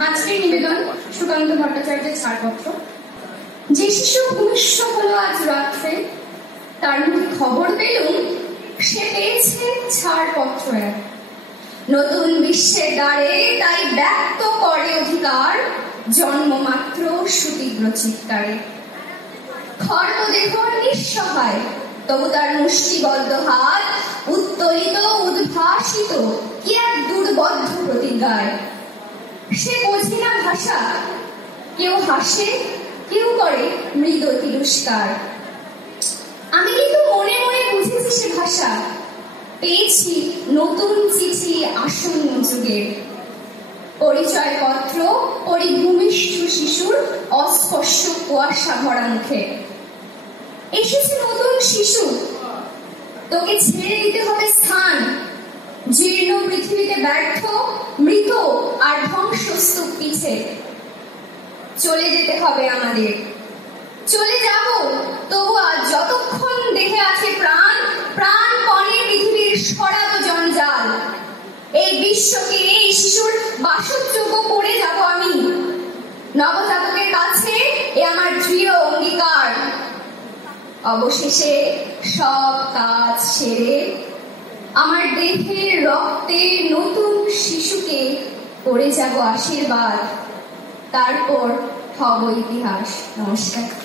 আজকের নিবেদন সুকান্ত ভট্টাচার্যের ছাড়পত্র। যে শিশু ভূমিষ্ঠ হলো আজ রাত্রে, তার মুখে খবর পেলুম সে পেয়েছে ছাড়পত্র এক। নতুন বিশ্বের দ্বারে তাই ব্যক্ত করে অধিকার, জন্মমাত্র সুতীব্র চিৎকারে। খর্ব দেহ নিঃসহায়, তবু তার মুষ্টিবদ্ধ হাত উত্তোলিত উদ্ভাসিত কি এক দুর্বদ্ধ প্রতিজ্ঞায়। সে বোঝে না ভাষা, কেউ হাসে, কেউ করে মৃদু তিরস্কার। আমি কিন্তু মনে মনে বুঝেছি সে ভাষা, পেয়েছি নতুন চিঠি আসন্ন যুগের। পরিচয়পত্র পরিভূমিষ্ঠ শিশুর অস্পষ্ট কুয়াশা ভরা মুখে। এসেছে নতুন শিশু, তোকে ছেড়ে দিতে হবে স্থান। জীর্ণ পৃথিবীতে ব্যর্থ, মৃত আর ধ্বংসস্তূপ পিছে। চলে যেতে হবে আমাদের, চলে যাব, তবু আজ যতক্ষণ দেহে আছে প্রাণ, প্রাণপণে পৃথিবীর সরাব জঞ্জাল। এই বিশ্বকে এই শিশুর বাসযোগ্য করে যাব আমি। নবজাতকের কাছে এ আমার দৃঢ় অঙ্গীকার। অবশেষে সব কাজ সেরে আমার দেহের রক্তে নতুন শিশুকে করে যাব আশীর্বাদ। তারপর হব ইতিহাস। নমস্কার।